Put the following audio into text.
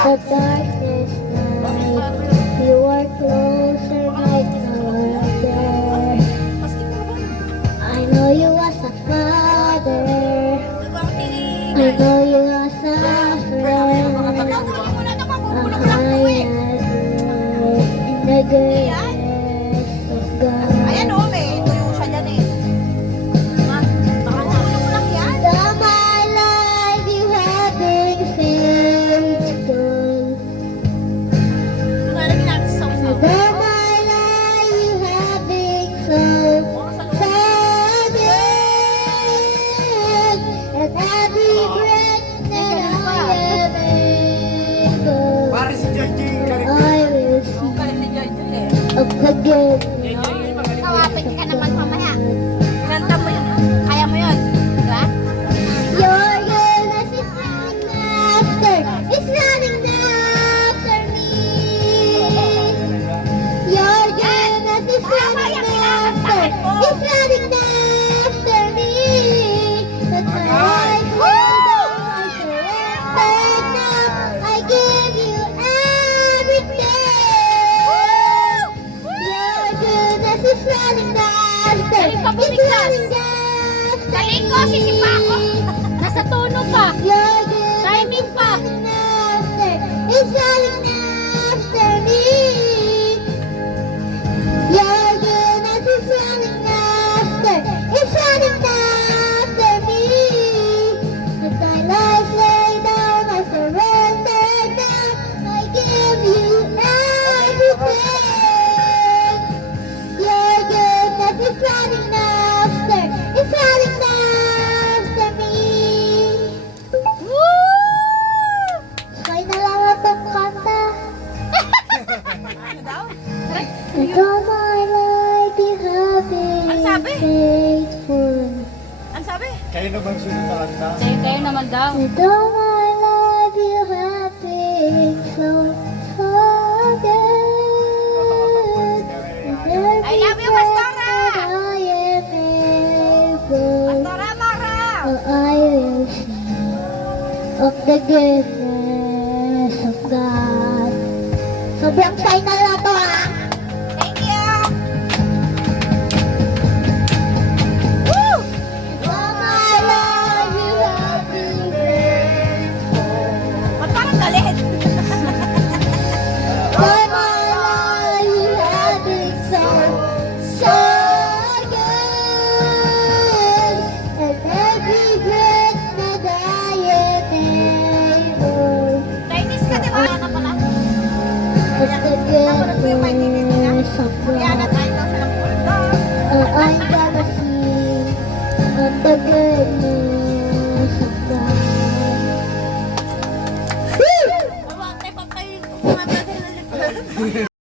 the darkness night, you are closer right now there. I know you as a father, I know you as a friend, a higher in the grace of God. Ayan o, may tuyo siya dyan eh. All my life you have been faithful. Lalagyan natin sa usaw. All my life you have been so good. And every breath that I am able, Para si JJ, galing. I will sing Galing ni Jojo eh. of the goodness Tawapin ka naman of mamaya. God. Kanta mo yun. Kaya mo yun. Diba? Your goodness is running after, it's running after me. Your goodness is running after, it's running after me. But my life will go, I surrender now, I give you everything. Your goodness is running after, Galing pa it's bumigkas. running after Galing ko, sisipa ako. Nasa tono pa. Your goodness Timing pa. running after, it's running after me. Your goodness is running after, it's running after me. With my life laid down, I surrender now, I give you everything. Your goodness is running after, it's running after me. Kaya na lang itong kanta. Ano daw? And all my life you have been Ang sabi? faithful. Ang sabi? Kayo naman sunod na kanta. Kayo naman daw. And all my life you have been so, so good. And I love you, every Pastora! breath that I am able, Pastora Mara! oh, I will sing of the goodness of God. Sobrang final na to ah! Thank you! And all my life you have been faithful. Ba't parang galit? All my life you have been so, so good. And every breath that I am able, Chinese ka, di ba? Kaya ka pala. of the goodness of Kaya na God. tayo daw sa bulldog. Oh, I'm gonna sing of the goodness of God. Baba, tayo pa kayo. Kumanta sila.